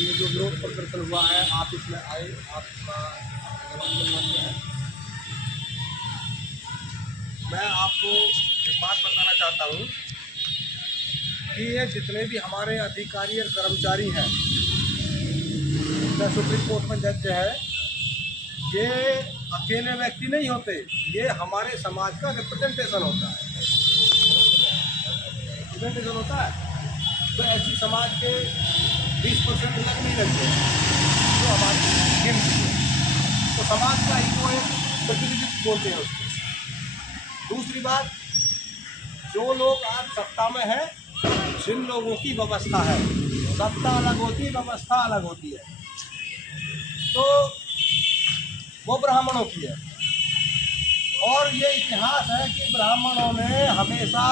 ये जो विरोध प्रदर्शन हुआ है, आप इसमें आए, आपका जवाब देना क्या है? मैं आपको एक बात बताना चाहता हूँ कि ये जितने भी हमारे अधिकारी और कर्मचारी हैं, सुप्रीम कोर्ट में जज है, ये अकेले व्यक्ति नहीं होते, ये हमारे समाज का रिप्रेजेंटेशन होता है। रिप्रेजेंटेशन होता है तो ऐसी समाज के 20% लग नहीं लगते हैं जो हमारी गिनती है, तो समाज का ही वो एक प्रतिनिधित्व बोलते हैं उसको। दूसरी बात, जो लोग आज सत्ता में हैं, जिन लोगों की व्यवस्था है, सत्ता अलग होती है, व्यवस्था अलग होती है, तो वो ब्राह्मणों की है। और ये इतिहास है कि ब्राह्मणों ने हमेशा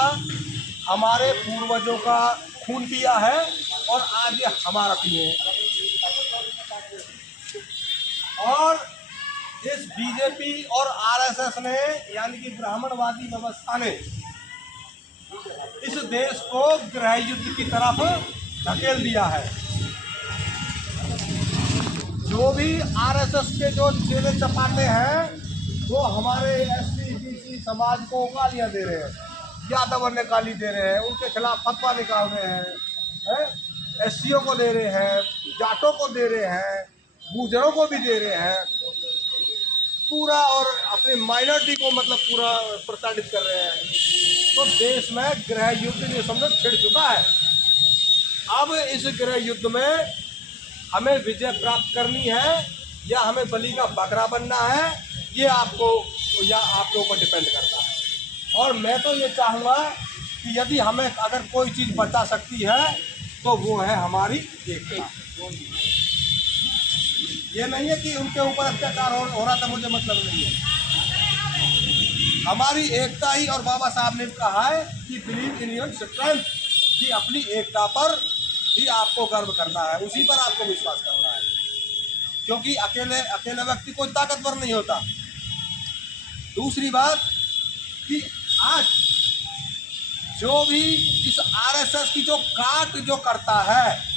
हमारे पूर्वजों का खून पिया है और आज ये हमारा पिए। और इस बीजेपी और आरएसएस ने, यानी कि ब्राह्मणवादी व्यवस्था ने, इस देश को गृह युद्ध की तरफ धकेल दिया है। जो भी आरएसएस के जो चेले चपाटे हैं, वो हमारे एससी बीसी समाज को गालियां दे रहे हैं, यादव ने गाली दे रहे हैं, उनके खिलाफ फतवा निकाल रहे हैं, एससीओ को दे रहे हैं, जाटों को दे रहे हैं, गुजरों को भी दे रहे हैं पूरा, और अपनी माइनॉरिटी को मतलब पूरा प्रताड़ित कर रहे हैं। तो देश में गृह युद्ध जो समझो छिड़ चुका है। अब इस गृह युद्ध में हमें विजय प्राप्त करनी है या हमें बलि का बकरा बनना है, ये आपको या आप लोगों पर डिपेंड करता है। और मैं तो ये चाहूँगा कि यदि हमें अगर कोई चीज़ बचा सकती है तो वो है हमारी एकता। ये नहीं है कि उनके ऊपर अत्याचार हो रहा था, मुझे मतलब नहीं है। हमारी एकता ही, और बाबा साहब ने कहा है कि बिलीव इन योर स्ट्रेंथ, कि अपनी एकता पर ही आपको गर्व करना है, उसी पर आपको विश्वास करना है, क्योंकि अकेले व्यक्ति कोई ताकतवर नहीं होता। दूसरी बात कि आज जो भी इस आरएसएस की जो काट जो करता है,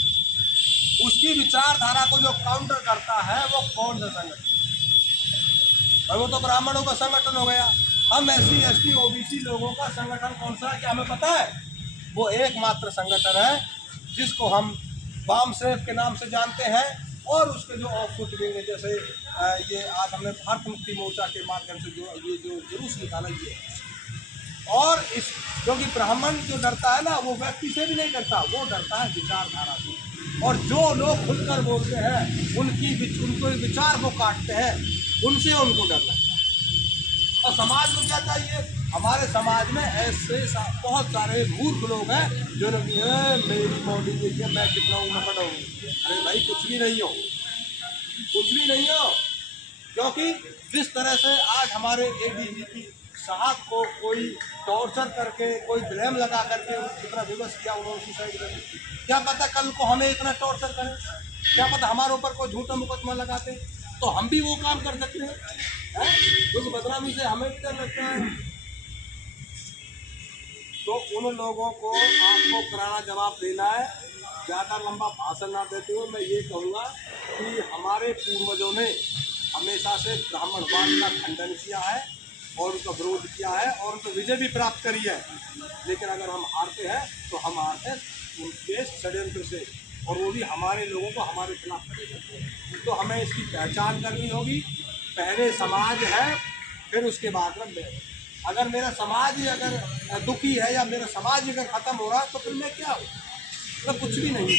उसकी विचारधारा को जो काउंटर करता है, वो कौन सा संगठन है? और वो तो ब्राह्मणों का संगठन हो गया। हम एससी एसटी ओबीसी लोगों का संगठन कौन सा है, क्या हमें पता है? वो एकमात्र संगठन है जिसको हम वाम सेफ के नाम से जानते हैं, और उसके जो ऑफुट विंग, जैसे ये आज हमने भारत मुक्ति मोर्चा के माध्यम से जो जुलूस निकाला ये, और इस क्योंकि ब्राह्मण जो डरता है ना, वो व्यक्ति से भी नहीं डरता, वो डरता है विचारधारा से। और जो लोग खुलकर बोलते हैं, उनको विचार को काटते हैं, उनसे उनको डर लगता है। और समाज को क्या चाहिए? हमारे समाज में ऐसे बहुत सारे मूर्ख लोग हैं जो मेरी बॉडी देखिए, मैं कितना उन्नत हूँ। अरे भाई, कुछ भी नहीं हो, कुछ भी नहीं हो। क्योंकि जिस तरह से आज हमारे एडीजीपी साहब को कोई टॉर्चर करके, कोई ब्लेम लगा करके इतना विवश किया, उन्होंने सुसाइड कर, क्या पता कल को हमें इतना टॉर्चर करें, क्या पता हमारे ऊपर कोई झूठा मुकदमा लगाते, तो हम भी वो काम कर सकते हैं। उस बदनामी से हमें भी डर लगता है। तो उन लोगों को आपको करारा जवाब देना है। ज़्यादा लंबा भाषण ना देते हुए मैं ये कहूँगा कि हमारे पूर्वजों ने हमेशा से ब्राह्मणवाद का खंडन किया है और उनका विरोध किया है और उनको विजय भी प्राप्त करी है। लेकिन अगर हम हारते हैं तो हम हारते हैं उनके षड्यंत्र से, और वो भी हमारे लोगों को हमारे खिलाफ खड़े करते हैं। तो हमें इसकी पहचान करनी होगी। पहले समाज है, फिर उसके बाद में मैं। अगर मेरा समाज ही अगर दुखी है या मेरा समाज अगर ख़त्म हो रहा है तो फिर मैं क्या हूँ? मतलब कुछ भी नहीं।